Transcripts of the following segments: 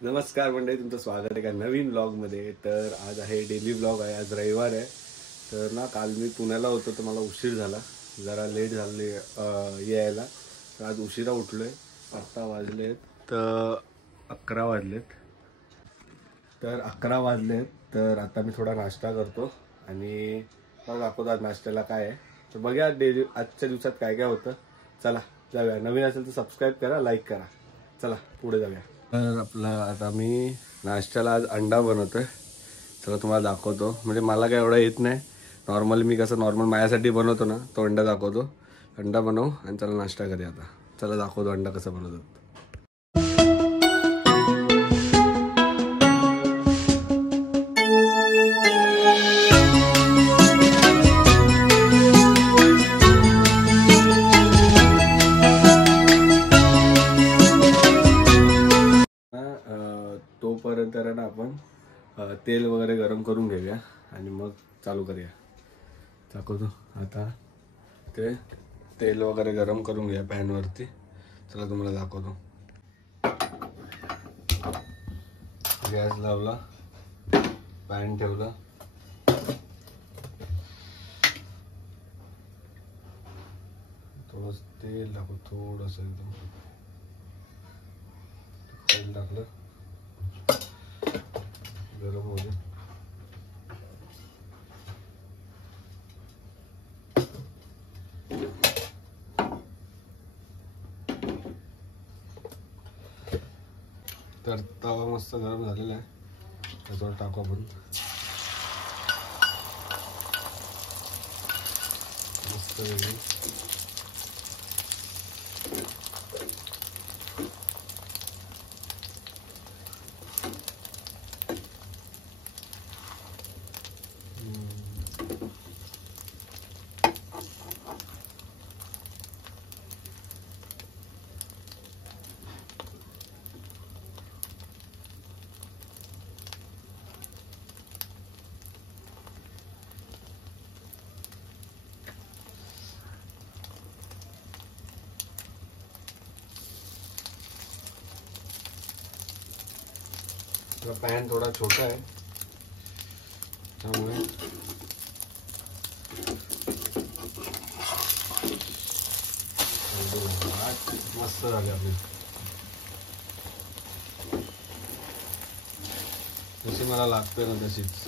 नमस्कार मंडळी, तुमचं स्वागत आहे का नवीन ब्लॉगमध्ये। तर आज आहे डेली ब्लॉग आहे, आज रविवार आहे। तर ना काल मी पुण्याला होतो तर मला उशीर झाला, जरा लेट झाले यायला। तर आज उशिरा उठलोय। आता वाजलेत तर 11 वाजलेत। तर आता मी थोडा नाश्ता करतो आणि मग दाखवतो आज नाश्त्याला काय आहे। तर बघूया डेली आजच्या दिवसात काय काय होतं। चला जाऊया। नवीन असेल तर सबस्क्राईब करा, लाईक करा। चला पुढे जाऊया। तर आपला आता मी नाश्त्याला आज अंडा बनवतोय। चला तुम्हाला दाखवतो। म्हणजे मला काय एवढं येत नाही, नॉर्मली मी कसं नॉर्मल माझ्यासाठी बनवतो ना तो अंडा दाखवतो। अंडा बनव आणि चला नाश्ता करूया आता। चला दाखवतो अंडा कसं बनवतात। तोपर्यंत ना आपण तेल वगैरे गरम करून घेऊया आणि मग चालू करूया। दाखवतो आता ते तेल वगैरे गरम करून घ्या पॅन वरती। चला तुम्हाला दाखवतो। गॅस लावला, पॅन ठेवला, थोडंसं तेल टाकू, थोडंसं एकदम तेल टाकलं, गरम होऊ दे। तर तवा मस्त गरम झालेला आहे, त्याच्यावर टाकू आपण मस्त वेगळी। पॅन थोड़ा छोटा है त्यामुळे मस्त झाले आपले। जशी मला लागते ना तशीच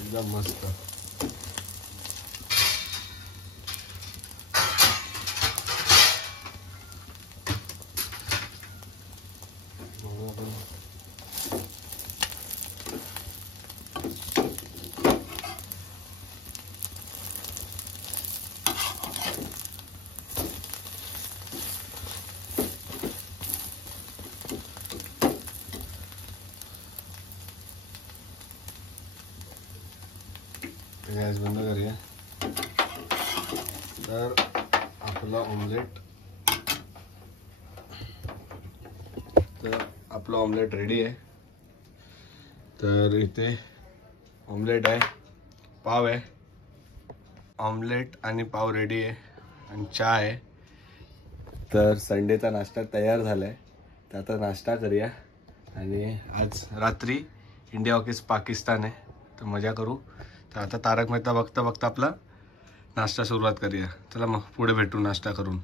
एकदम मस्त। गॅस बंद करूया। तर आपला ऑमलेट रेडी आहे। तर इथे ऑमलेट आहे, पाव आहे, ऑमलेट आणि पाव रेडी आहे आणि चहा आहे। तर संडेचा नाश्ता तयार झालाय, तर आता नाश्ता करूया। आणि आज रात्री इंडिया वर्सेस पाकिस्तान आहे, तर मजा करू। तर आता तारक मेहता बघता बघता आपला नाश्ता सुरुवात करूया। चला मग पुढे भेटू नाश्ता करून।